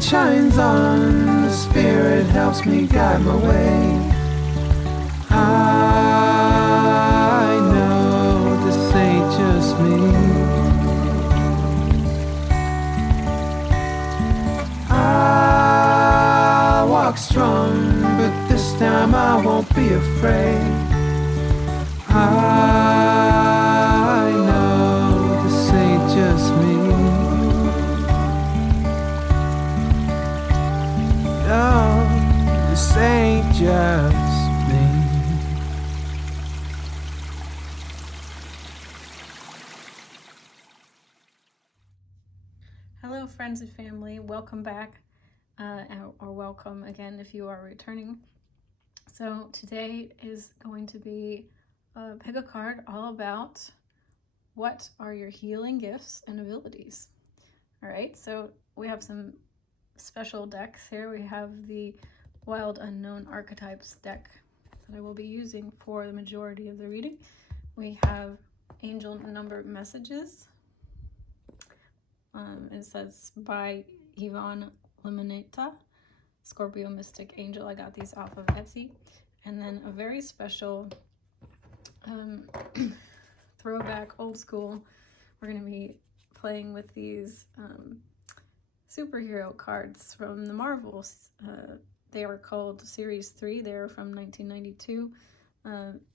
light shines on, the Spirit helps me guide my way. I know this ain't just me. I walk strong, but this time I won't be afraid. I know this ain't just me. No, this ain't just me. Hello, friends and family. Welcome back, or welcome again if you are returning. So today is going to be pick a card all about what are your healing gifts and abilities. All right, so we have some special decks here. We have the Wild Unknown Archetypes deck that I will be using for the majority of the reading. We have angel number messages. It says by Yvonne Limoneta, Scorpio Mystic Angel. I got these off of Etsy. And then a very special throwback, old school. We're going to be playing with these superhero cards from the Marvels. They are called Series 3. They're from 1992.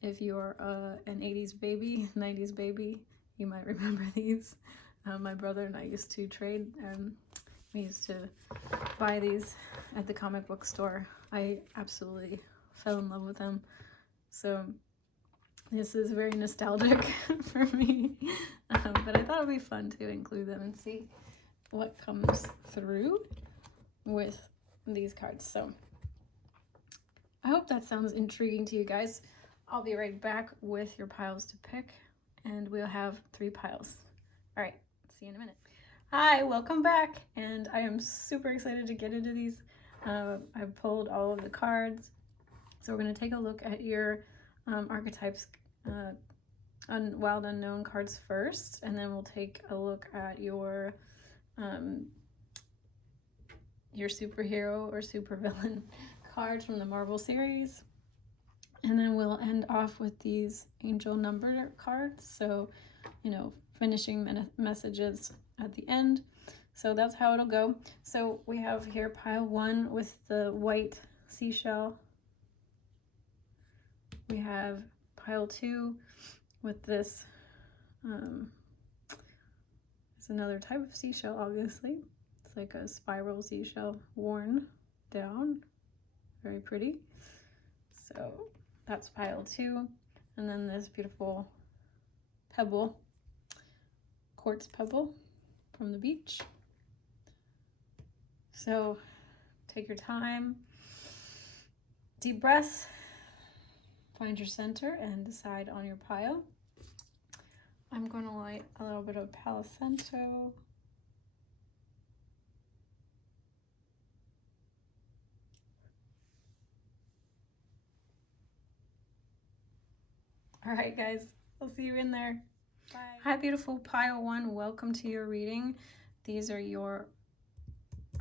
If you're an 80s baby, 90s baby, you might remember these. My brother and I used to trade. We used to buy these at the comic book store. I absolutely fell in love with them. So this is very nostalgic for me. But I thought it would be fun to include them and see what comes through with these cards. So I hope that sounds intriguing to you guys. I'll be right back with your piles to pick, and we'll have 3 piles. All right, see you in a minute. Hi, welcome back, and I am super excited to get into these. I've pulled all of the cards, so we're going to take a look at your archetypes, Wild Unknown cards first, and then we'll take a look at your superhero or supervillain cards from the Marvel series. And then we'll end off with these angel number cards. So, finishing messages at the end. So that's how it'll go. So we have here pile 1 with the white seashell. We have pile 2 with this. It's another type of seashell, obviously. It's like a spiral seashell worn down. Very pretty. So that's pile 2. And then this beautiful pebble, quartz pebble from the beach. So take your time, deep breaths, find your center and decide on your pile. I'm going to light a little bit of Palo Santo. All right, guys, I'll see you in there. Bye. Hi, beautiful pile 1. Welcome to your reading. These are your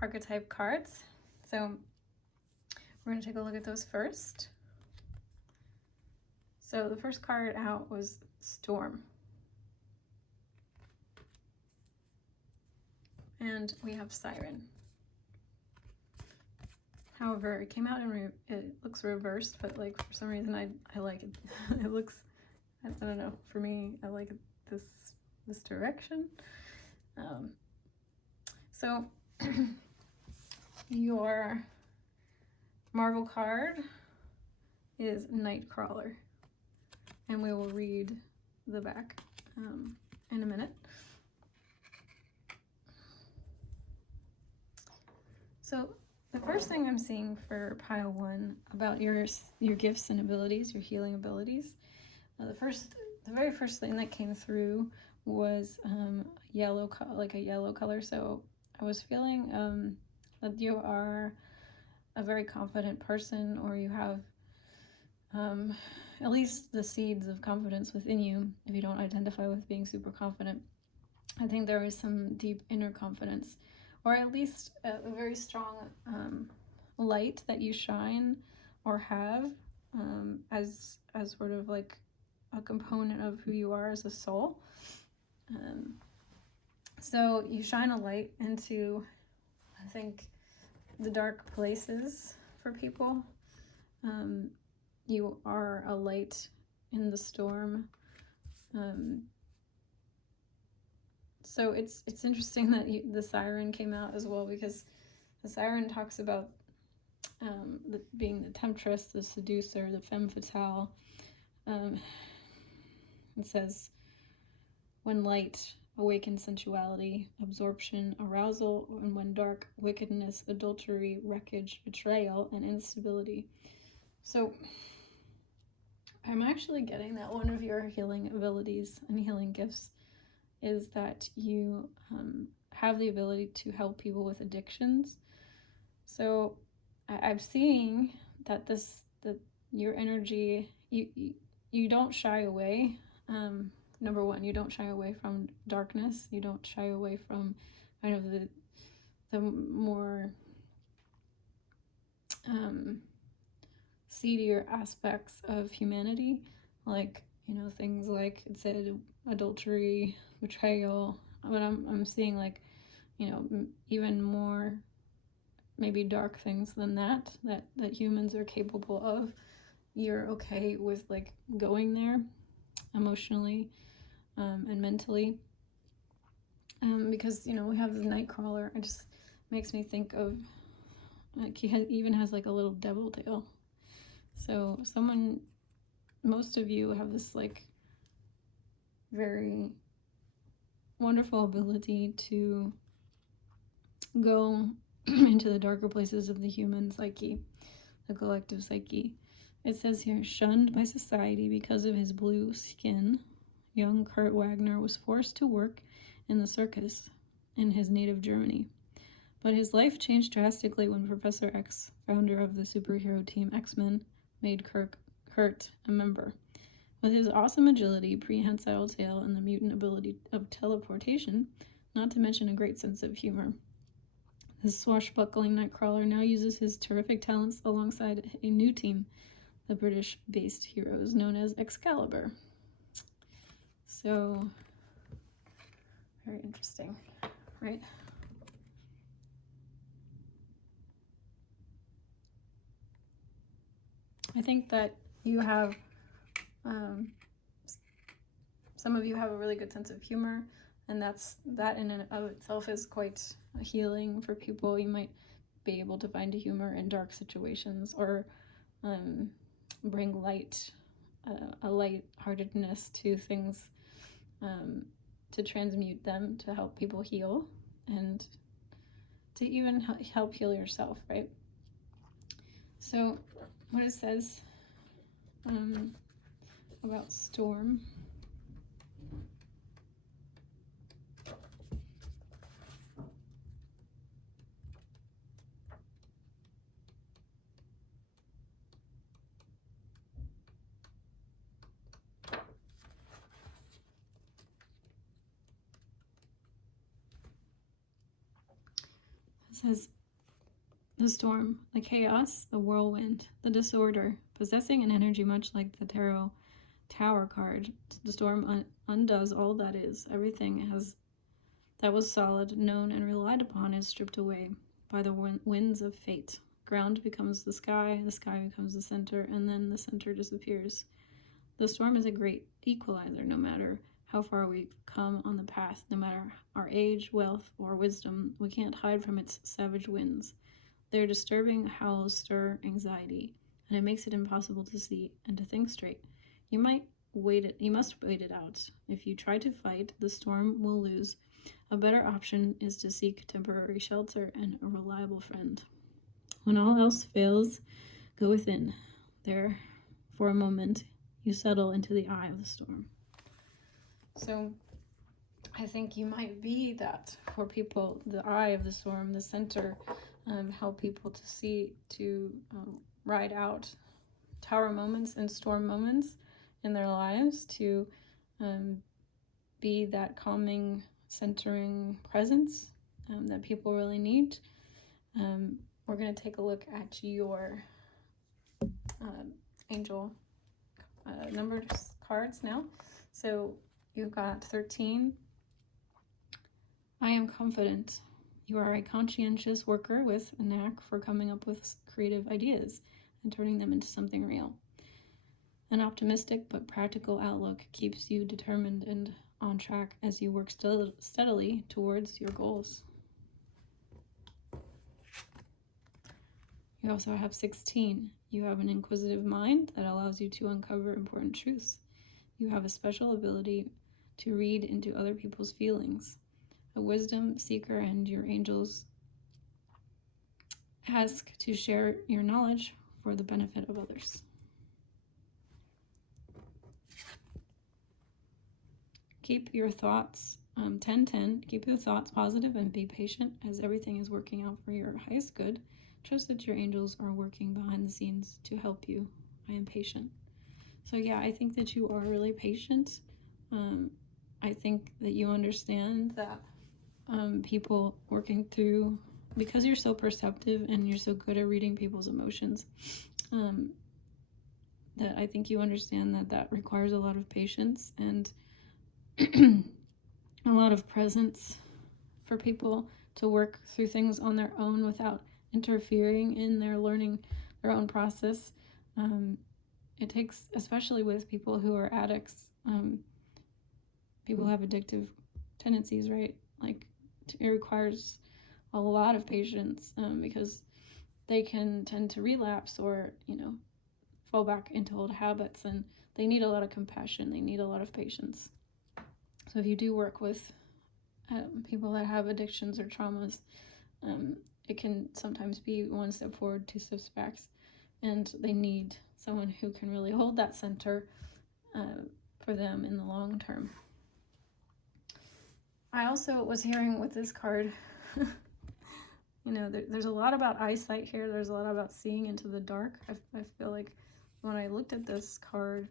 archetype cards. So we're going to take a look at those first. So the first card out was Storm. And we have Siren. However, it came out and it looks reversed, but like for some reason I like it. It looks, I don't know, for me I like it this direction. So your Marvel card is Nightcrawler, and we will read the back in a minute. So the first thing I'm seeing for pile 1 about your gifts and abilities, your healing abilities, the very first thing that came through was yellow, like a yellow color. So I was feeling that you are a very confident person, or you have at least the seeds of confidence within you, if you don't identify with being super confident. I think there is some deep inner confidence or at least a very strong light that you shine or have as sort of like a component of who you are as a soul. So you shine a light into, I think, the dark places for people. You are a light in the storm. So it's interesting that the siren came out as well, because the siren talks about being the temptress, the seducer, the femme fatale. It says, when light awakens sensuality, absorption, arousal, and when dark, wickedness, adultery, wreckage, betrayal, and instability. So I'm actually getting that one of your healing abilities and healing gifts is that you have the ability to help people with addictions. So I'm seeing that that your energy, you don't shy away. Number one, you don't shy away from darkness. You don't shy away from kind of the more seedier aspects of humanity, like, you know, things like it said adultery, betrayal. But I'm seeing, like, you know, even more maybe dark things than that humans are capable of. You're okay with like going there emotionally and mentally, because, you know, we have the Nightcrawler. It just makes me think of, like, he even has like a little devil tail. So most of you have this like very wonderful ability to go into the darker places of the human psyche, the collective psyche. It says here, shunned by society because of his blue skin, young Kurt Wagner was forced to work in the circus in his native Germany. But his life changed drastically when Professor X, founder of the superhero team X-Men, made Kurt a member. With his awesome agility, prehensile tail, and the mutant ability of teleportation, not to mention a great sense of humor, this swashbuckling Nightcrawler now uses his terrific talents alongside a new team, the British-based heroes known as Excalibur. So, very interesting, right? I think that you have, some of you have a really good sense of humor, and that in and of itself is quite healing for people. You might be able to find humor in dark situations, or bring light, a lightheartedness to things, to transmute them, to help people heal, and to even help heal yourself, right? So what it says about storm. It says, the storm, the chaos, the whirlwind, the disorder, possessing an energy much like the tarot tower card. The storm undoes all that is. Everything that was solid, known, and relied upon is stripped away by the winds of fate. Ground becomes the sky becomes the center, and then the center disappears. The storm is a great equalizer, no matter how far we come on the path, no matter our age, wealth, or wisdom. We can't hide from its savage winds. Their disturbing howls stir anxiety, and it makes it impossible to see and to think straight. You must wait it out. If you try to fight, the storm will lose. A better option is to seek temporary shelter and a reliable friend. When all else fails, go within. There, for a moment, you settle into the eye of the storm. So I think you might be that for people, the eye of the storm, the center, help people to see, to ride out tower moments and storm moments in their lives, to be that calming, centering presence that people really need. We're going to take a look at your angel numbered cards now. So you've got 13. I am confident. You are a conscientious worker with a knack for coming up with creative ideas and turning them into something real. An optimistic but practical outlook keeps you determined and on track as you work steadily towards your goals. You also have 16. You have an inquisitive mind that allows you to uncover important truths. You have a special ability to read into other people's feelings. A wisdom seeker, and your angels ask to share your knowledge for the benefit of others. Keep your thoughts, 10-10, keep your thoughts positive and be patient as everything is working out for your highest good. Trust that your angels are working behind the scenes to help you. I am patient. So yeah, I think that you are really patient. I think that you understand that people working through, because you're so perceptive and you're so good at reading people's emotions, that I think you understand that that requires a lot of patience and a lot of presence for people to work through things on their own without interfering in their learning their own process. It takes, especially with people who are addicts, people who have addictive tendencies, right? Like, it requires a lot of patience because they can tend to relapse or, fall back into old habits, and they need a lot of compassion. They need a lot of patience. So if you do work with people that have addictions or traumas, it can sometimes be one step forward, two steps back, and they need someone who can really hold that center for them in the long term. I also was hearing with this card, there's a lot about eyesight here. There's a lot about seeing into the dark. I feel like when I looked at this card,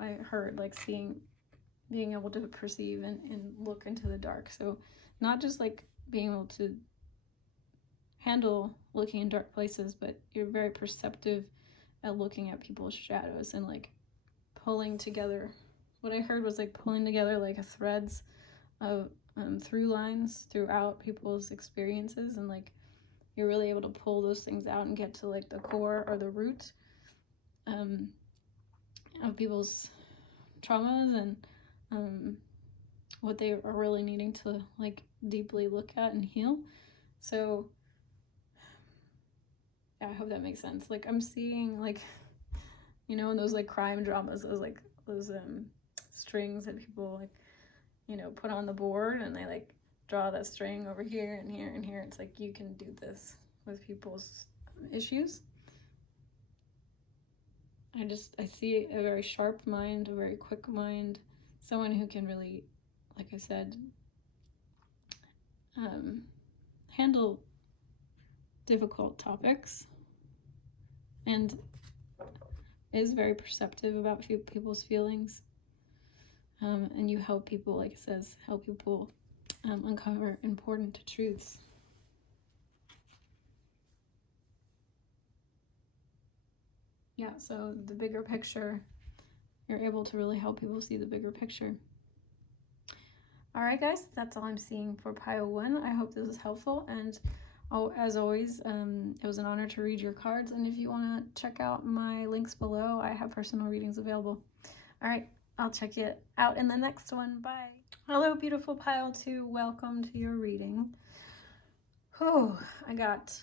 I heard like being able to perceive and look into the dark. So not just like being able to handle looking in dark places, but you're very perceptive at looking at people's shadows and like pulling together. What I heard was like pulling together like threads of through lines throughout people's experiences, and like you're really able to pull those things out and get to like the core or the root of people's traumas and what they are really needing to like deeply look at and heal. So yeah, I hope that makes sense. Like I'm seeing like, in those like crime dramas, those strings that people like, put on the board, and they like draw that string over here and here and here. It's like you can do this with people's issues. I see a very sharp mind, a very quick mind, someone who can really, like I said, handle difficult topics and is very perceptive about people's feelings. And you help people, like it says, help people uncover important truths. Yeah, so the bigger picture, you're able to really help people see the bigger picture. All right, guys, that's all I'm seeing for pile 1. I hope this was helpful, and as always, it was an honor to read your cards, and if you want to check out my links below, I have personal readings available. All right, I'll check you out in the next one. Bye. Hello, beautiful pile 2. Welcome to your reading. Oh, I got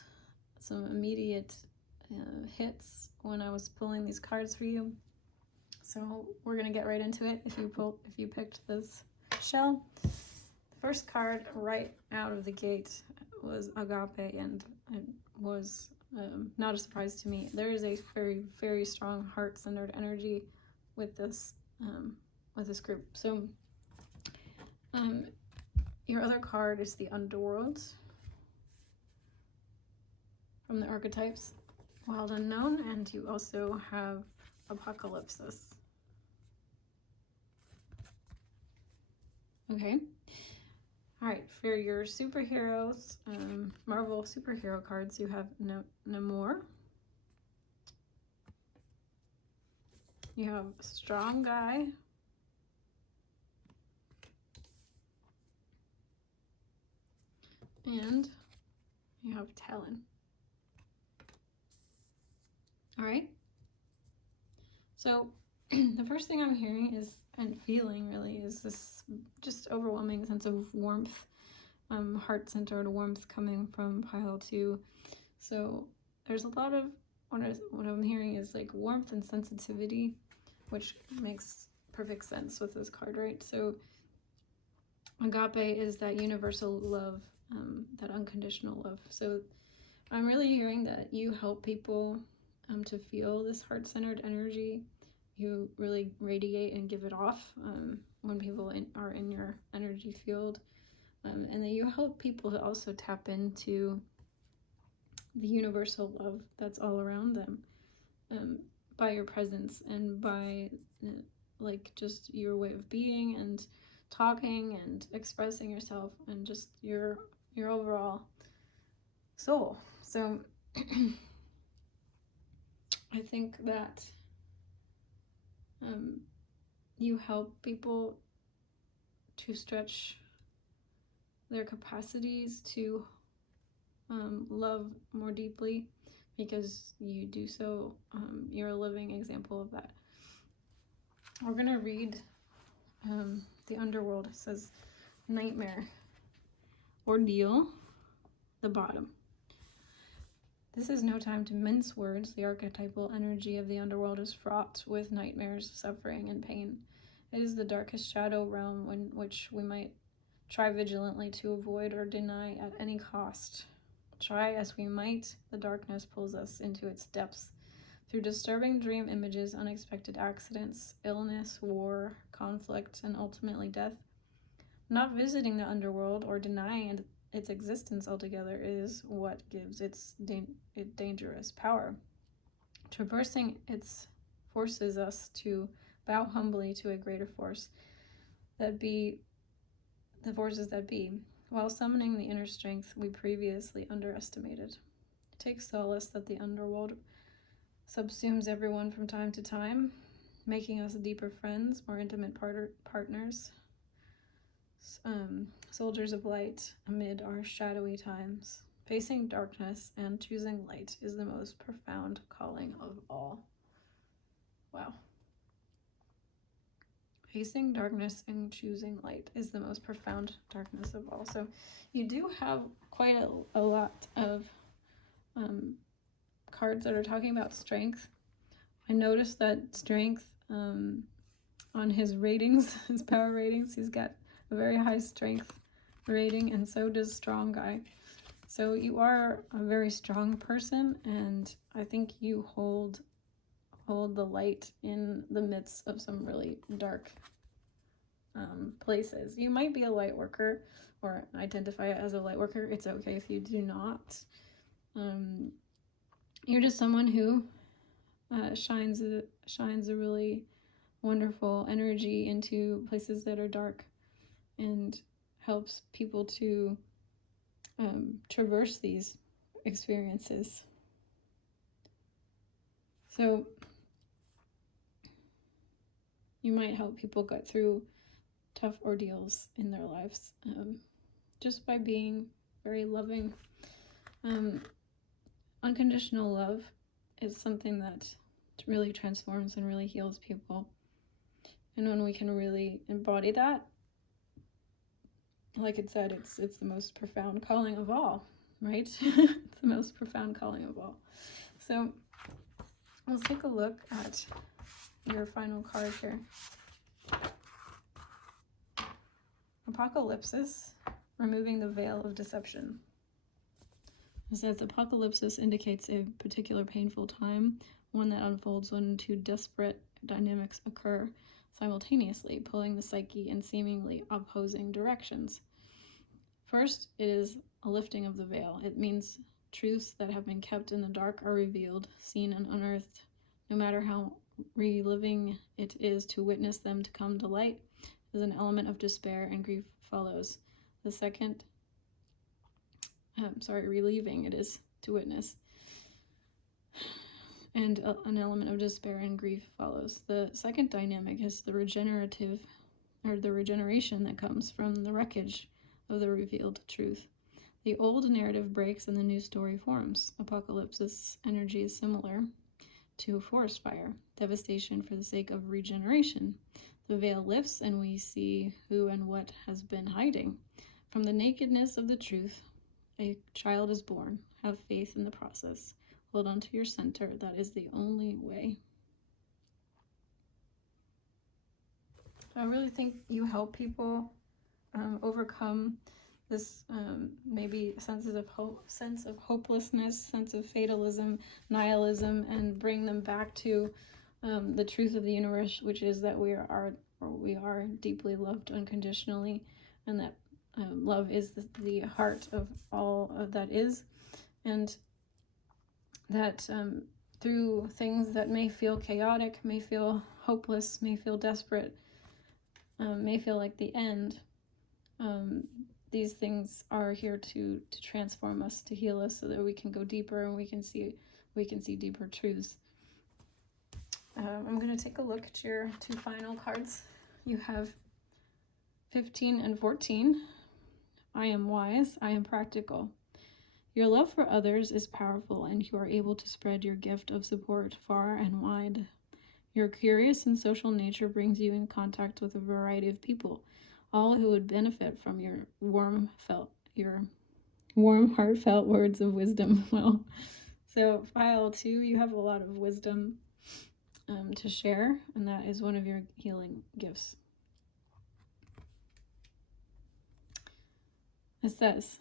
some immediate hits when I was pulling these cards for you. So we're gonna get right into it. If you picked this shell, the first card right out of the gate was agape, and it was not a surprise to me. There is a very, very strong heart-centered energy with this group. So your other card is the Underworld from the archetypes, Wild Unknown, and you also have Apocalypsis. Okay. Alright, for your superheroes, Marvel superhero cards, you have Namor. You have Strong Guy. And you have Talon. Alright? So, the first thing I'm hearing is, and feeling really, is this just overwhelming sense of warmth, heart-centered warmth coming from pile 2. So there's a lot of, what I'm hearing is like warmth and sensitivity, which makes perfect sense with this card, right? So agape is that universal love, that unconditional love. So I'm really hearing that you help people to feel this heart-centered energy. You really radiate and give it off when people are in your energy field. And that you help people to also tap into the universal love that's all around them by your presence and by like just your way of being and talking and expressing yourself and just your overall soul. So I think that you help people to stretch their capacities to love more deeply, because you do so. You're a living example of that. We're gonna read the underworld. It says nightmare, ordeal, the bottom. This is no time to mince words. The archetypal energy of the underworld is fraught with nightmares, suffering, and pain. It is the darkest shadow realm which we might try vigilantly to avoid or deny at any cost. Try as we might, the darkness pulls us into its depths. Through disturbing dream images, unexpected accidents, illness, war, conflict, and ultimately death. Not visiting the underworld or denying its existence altogether is what gives it dangerous power. Traversing its forces us to bow humbly to a greater force, that be the forces that be, while summoning the inner strength we previously underestimated. Take solace that the underworld subsumes everyone from time to time, making us deeper friends, more intimate partners, soldiers of light amid our shadowy times. Facing darkness and choosing light is the most profound calling of all. Wow. Facing darkness and choosing light is the most profound darkness of all. So you do have quite a lot of cards that are talking about strength. I noticed that strength on his ratings, his power ratings, he's got a very high strength rating, and so does Strong Guy. So you are a very strong person, and I think you hold the light in the midst of some really dark places. You might be a light worker or identify as a light worker. It's okay if you do not. You're just someone who shines a really wonderful energy into places that are dark and helps people to traverse these experiences. So you might help people get through tough ordeals in their lives just by being very loving. Unconditional love is something that really transforms and really heals people. And when we can really embody that, like it said, it's the most profound calling of all, right? It's the most profound calling of all. So let's take a look at your final card here. Apocalypsis, removing the veil of deception. It says apocalypsis indicates a particular painful time, one that unfolds when two desperate dynamics occur simultaneously, pulling the psyche in seemingly opposing directions. First, it is a lifting of the veil. It means truths that have been kept in the dark are revealed, seen and unearthed. No matter how reliving it is to witness them to come to light, as an element of despair and grief follows. The second, relieving it is to witness. And an element of despair and grief follows. The second dynamic is the regenerative, or the regeneration that comes from the wreckage of the revealed truth. The old narrative breaks and the new story forms. Apocalypsis energy is similar to a forest fire, devastation for the sake of regeneration. The veil lifts and we see who and what has been hiding. From the nakedness of the truth, a child is born. Have faith in the process. Hold on to your center. That is the only way. I really think you help people overcome this maybe sense of hopelessness, sense of fatalism, nihilism, and bring them back to the truth of the universe, which is that we are deeply loved unconditionally, and that love is the heart of all of that is, and that through things that may feel chaotic, may feel hopeless, may feel desperate, may feel like the end, these things are here to transform us, to heal us, so that we can go deeper and we can see deeper truths. I'm going to take a look at your two final cards. You have 15 and 14. I am wise, I am practical. Your love for others is powerful, and you are able to spread your gift of support far and wide. Your curious and social nature brings you in contact with a variety of people, all who would benefit from your warm, heartfelt words of wisdom. Well, so pile 2, you have a lot of wisdom to share, and that is one of your healing gifts. It says,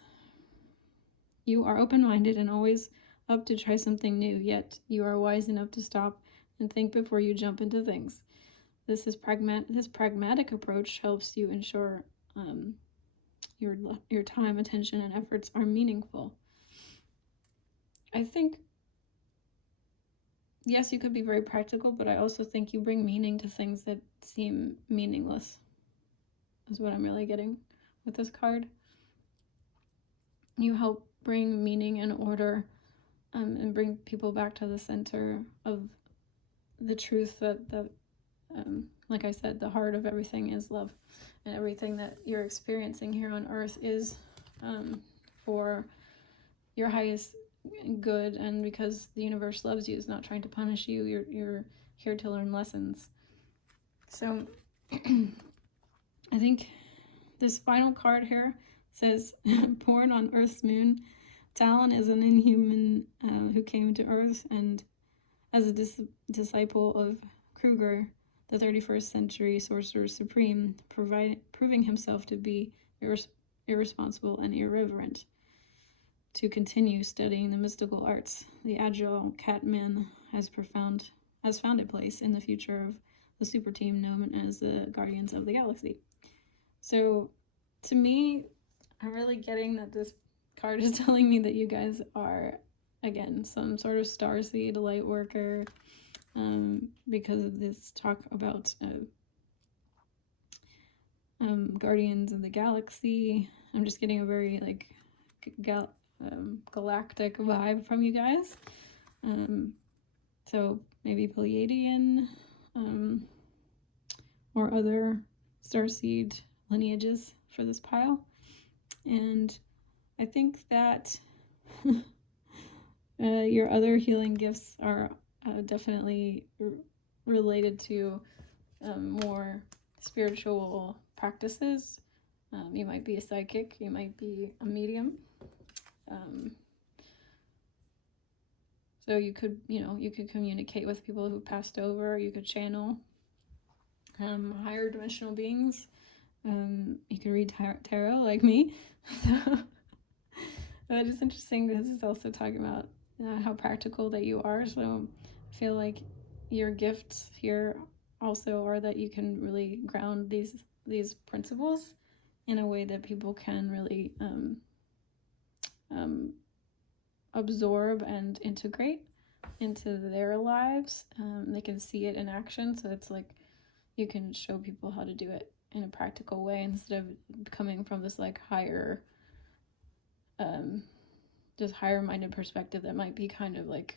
you are open-minded and always up to try something new, yet you are wise enough to stop and think before you jump into things. This pragmatic approach helps you ensure your time, attention, and efforts are meaningful. I think, yes, you could be very practical, but I also think you bring meaning to things that seem meaningless, is what I'm really getting with this card. You help bring meaning and order and bring people back to the center of the truth that like I said, the heart of everything is love, and everything that you're experiencing here on earth is for your highest good, and because the universe loves you, is not trying to punish you. You're here to learn lessons. So I think this final card here says, born on Earth's moon, Talon is an inhuman who came to Earth and as a disciple of Kruger, the 31st century sorcerer supreme, proving himself to be irresponsible and irreverent. To continue studying the mystical arts, the agile Catman has found a place in the future of the super team known as the Guardians of the Galaxy. So, to me, I'm really getting that this card is telling me that you guys are, again, some sort of starseed light worker, because of this talk about Guardians of the Galaxy. I'm just getting a very like galactic vibe from you guys. So maybe Pleiadian, or other starseed lineages for this pile. And I think that your other healing gifts are definitely related to more spiritual practices. You might be a psychic, you might be a medium. So you could communicate with people who passed over. You could channel higher dimensional beings. You could read tarot like me. But it's interesting because it's also talking about how practical that you are. So I feel like your gifts here also are that you can really ground these principles in a way that people can really absorb and integrate into their lives. They can see it in action, so it's like you can show people how to do it in a practical way instead of coming from this like higher, just higher minded perspective that might be kind of like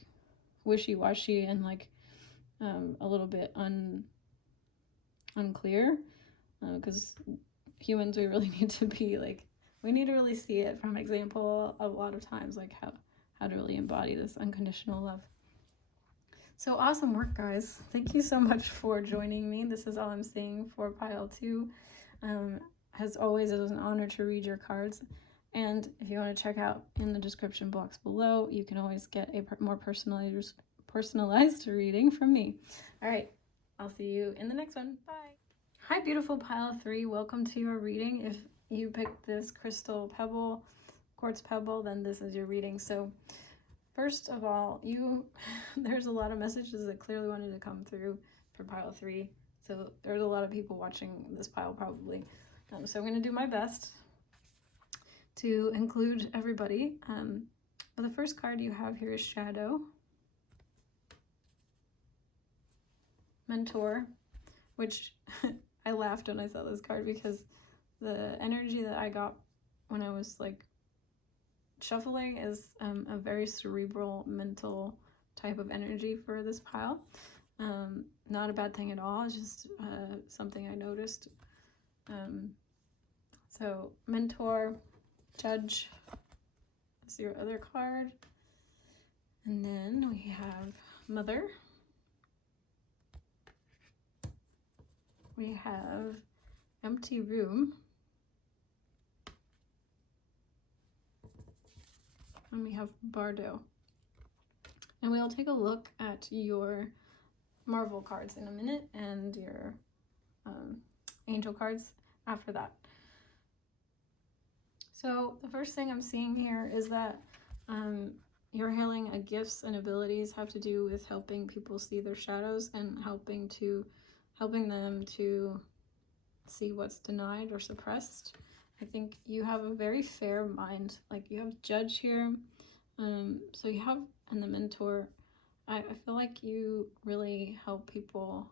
wishy-washy and like a little bit unclear, because humans, we really need to be like, we need to really see it from example a lot of times, like how to really embody this unconditional love. So awesome work, guys. Thank you so much for joining me. This is all I'm seeing for pile 2. As always, it was an honor to read your cards. And if you want to check out in the description box below, you can always get a more personalized reading from me. All right, I'll see you in the next one. Bye. Hi, beautiful pile 3. Welcome to your reading. If you picked this crystal pebble, quartz pebble, then this is your reading. So first of all, there's a lot of messages that clearly wanted to come through for pile 3. So there's a lot of people watching this pile probably. So I'm going to do my best to include everybody. But the first card you have here is Shadow, Mentor, which I laughed when I saw this card because the energy that I got when I was like shuffling is a very cerebral, mental type of energy for this pile. Not a bad thing at all. It's just something I noticed. So Mentor, Judge is your other card. And then we have Mother. We have Empty Room. And we have Bardo. And we'll take a look at your Marvel cards in a minute and your angel cards after that. So the first thing I'm seeing here is that your healing gifts and abilities have to do with helping people see their shadows and helping them to see what's denied or suppressed. I think you have a very fair mind. Like you have Judge here. So you have, and the Mentor. I feel like you really help people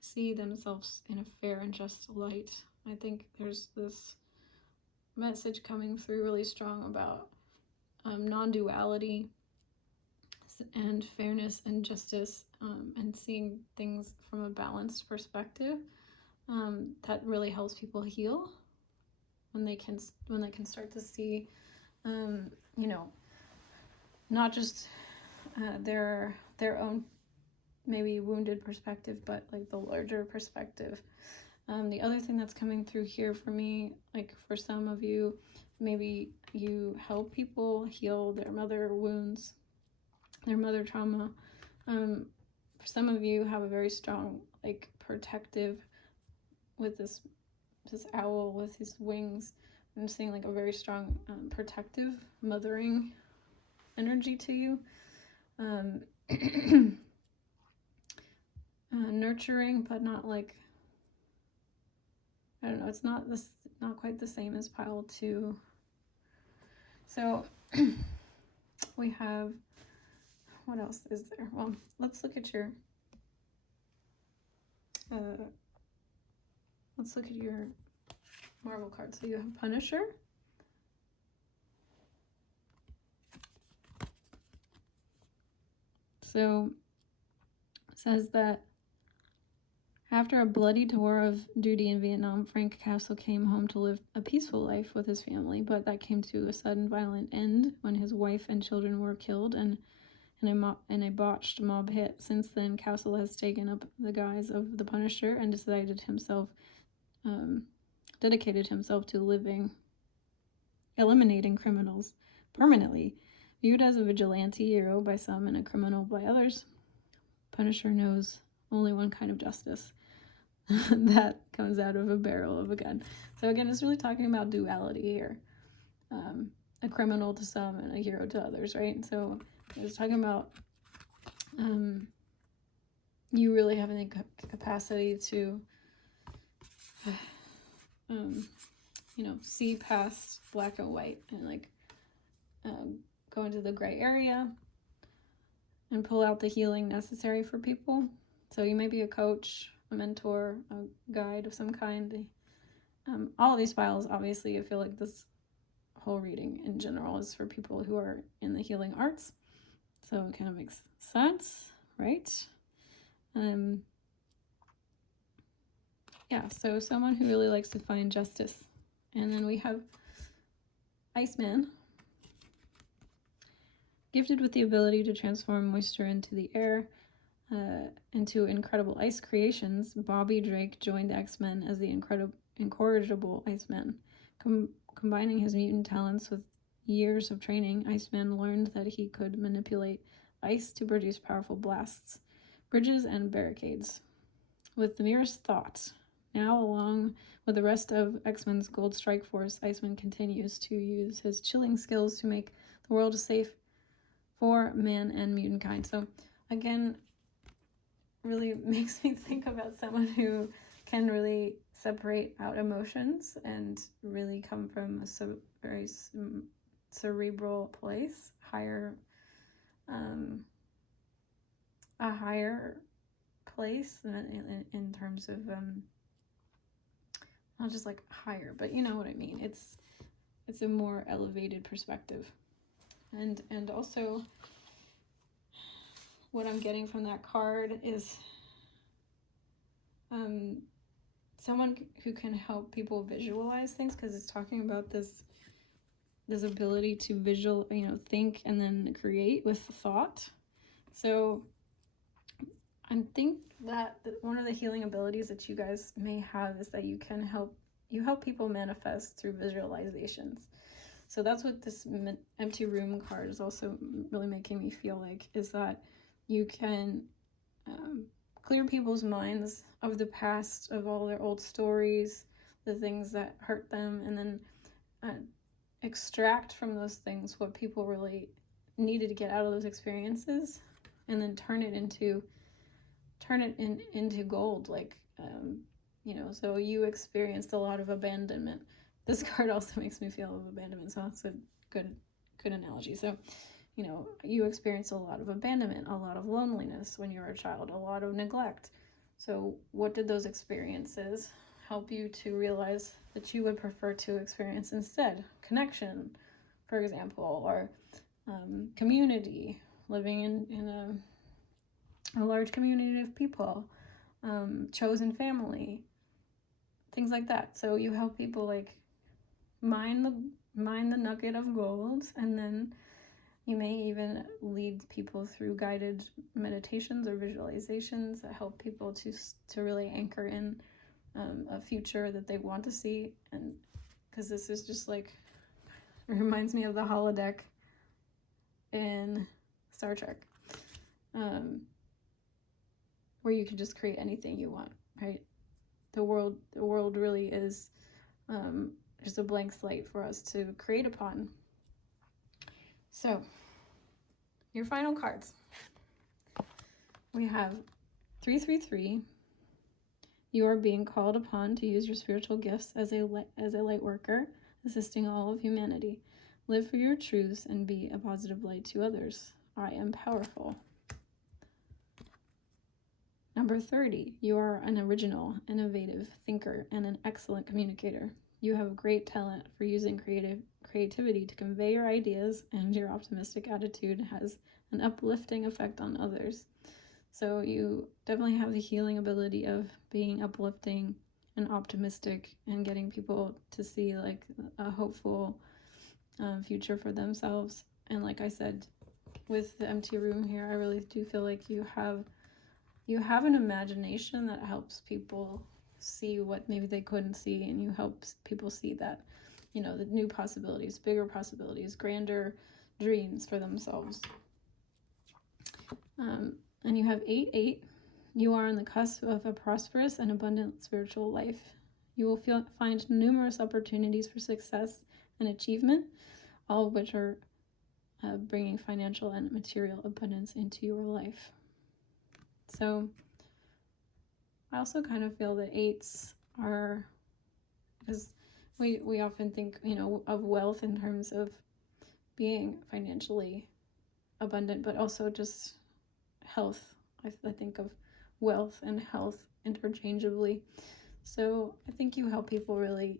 see themselves in a fair and just light. I think there's this message coming through really strong about non-duality and fairness and justice, and seeing things from a balanced perspective. That really helps people heal when they can start to see, not just their own maybe wounded perspective, but like the larger perspective. The other thing that's coming through here for me, like for some of you, maybe you help people heal their mother wounds, their mother trauma. For some of you have a very strong, like protective, with this owl with his wings. I'm seeing like a very strong protective, mothering energy to you. Nurturing, but not like, I don't know, it's not quite the same as pile 2. So we have, what else is there? Well, let's look at your Marvel card. So you have Punisher, so it says that after a bloody tour of duty in Vietnam, Frank Castle came home to live a peaceful life with his family, but that came to a sudden violent end when his wife and children were killed in a botched mob hit. Since then, Castle has taken up the guise of the Punisher and dedicated himself to eliminating criminals permanently. Viewed as a vigilante hero by some and a criminal by others, Punisher knows only one kind of justice. That comes out of a barrel of a gun. So again, it's really talking about duality here. A criminal to some and a hero to others, right? So it's talking about you really having the capacity to see past black and white and like go into the gray area and pull out the healing necessary for people. So you may be a coach, a mentor, a guide of some kind. All of these files, obviously, I feel like this whole reading in general is for people who are in the healing arts. So it kind of makes sense, right? Yeah, so someone who really likes to find justice. And then we have Iceman, gifted with the ability to transform moisture into the air, into incredible ice creations. Bobby Drake joined the X-Men as the incorrigible Iceman. Combining his mutant talents with years of training, Iceman learned that he could manipulate ice to produce powerful blasts, bridges, and barricades with the merest thought. Now, along with the rest of X-Men's Gold Strike Force, Iceman continues to use his chilling skills to make the world safe for man and mutant kind. So, again, really makes me think about someone who can really separate out emotions and really come from a very cerebral place, a higher place in terms of not just like higher, but you know what I mean. It's a more elevated perspective, and also what I'm getting from that card is someone who can help people visualize things, because it's talking about this ability to think and then create with thought. So I think that one of the healing abilities that you guys may have is that you help people manifest through visualizations. So that's what this empty room card is also really making me feel like, is that you can clear people's minds of the past, of all their old stories, the things that hurt them, and then extract from those things what people really needed to get out of those experiences, and then turn it into gold. Like, so you experienced a lot of abandonment. This card also makes me feel of abandonment, so that's a good analogy. So, you experienced a lot of abandonment, a lot of loneliness when you were a child, a lot of neglect. So what did those experiences help you to realize that you would prefer to experience instead? Connection, for example, or community, living in a large community of people, chosen family, things like that. So you help people like mine the nugget of gold, and then you may even lead people through guided meditations or visualizations that help people to really anchor in a future that they want to see. And because this is just like, it reminds me of the holodeck in Star Trek, where you can just create anything you want, right? The world really is just a blank slate for us to create upon. So, your final cards. We have 333. You are being called upon to use your spiritual gifts as a light worker, assisting all of humanity. Live for your truths and be a positive light to others. I am powerful. Number 30. You are an original, innovative thinker and an excellent communicator. You have great talent for using creativity to convey your ideas, and your optimistic attitude has an uplifting effect on others. So you definitely have the healing ability of being uplifting and optimistic and getting people to see like a hopeful future for themselves. And like I said, with the empty room here, I really do feel like you have an imagination that helps people see what maybe they couldn't see, and you help people see that, the new possibilities, bigger possibilities, grander dreams for themselves. And you have 8-8. You are on the cusp of a prosperous and abundant spiritual life. You will find numerous opportunities for success and achievement, all of which are bringing financial and material abundance into your life. So I also kind of feel that 8s are, because we often think, of wealth in terms of being financially abundant, but also just health. I think of wealth and health interchangeably. So I think you help people really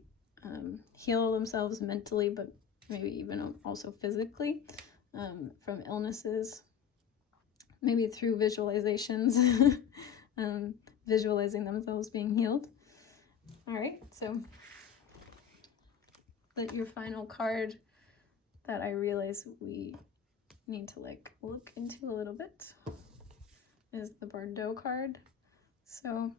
heal themselves mentally, but maybe even also physically from illnesses, maybe through visualizations, visualizing themselves being healed. All right, so your final card that I realize we need to look into a little bit is the Bordeaux card. So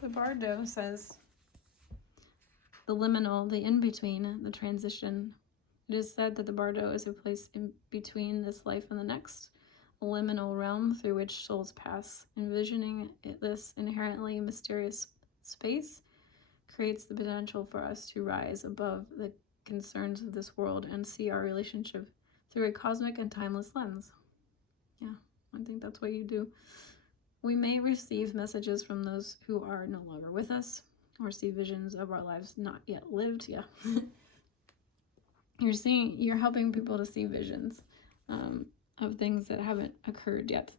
the Bordeaux says the liminal, the in-between, the transition. It is said that the Bordeaux is a place in between this life and the next, a liminal realm through which souls pass. Envisioning this inherently mysterious space creates the potential for us to rise above the concerns of this world and see our relationship through a cosmic and timeless lens. Yeah, I think that's what you do. We may receive messages from those who are no longer with us, or see visions of our lives not yet lived. Yeah. You're helping people to see visions of things that haven't occurred yet.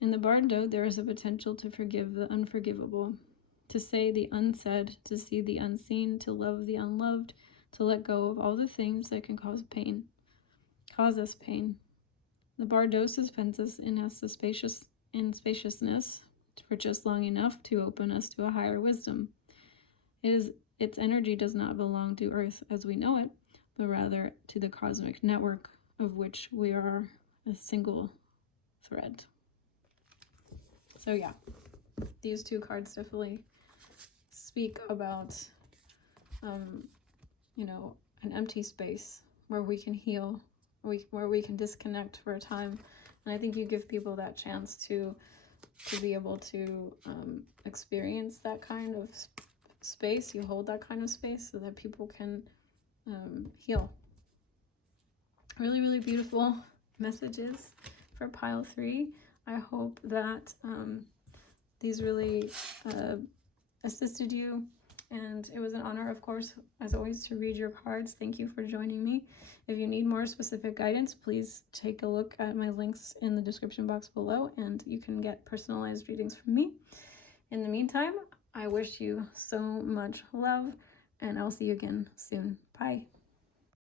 In the Bordeaux, there is a potential to forgive the unforgivable, to say the unsaid, to see the unseen, to love the unloved, to let go of all the things that can cause us pain. The Bordeaux suspends us in spaciousness for just long enough to open us to a higher wisdom. Its energy does not belong to Earth as we know it, but rather to the cosmic network of which we are a single thread. So yeah, these two cards definitely speak about, an empty space where we can heal, where we can disconnect for a time. And I think you give people that chance to be able to experience that kind of space. You hold that kind of space so that people can heal. Really, really beautiful messages for pile 3. I hope that these really assisted you, and it was an honor, of course, as always, to read your cards. Thank you for joining me. If you need more specific guidance, please take a look at my links in the description box below, and you can get personalized readings from me. In the meantime, I wish you so much love, and I'll see you again soon. Bye.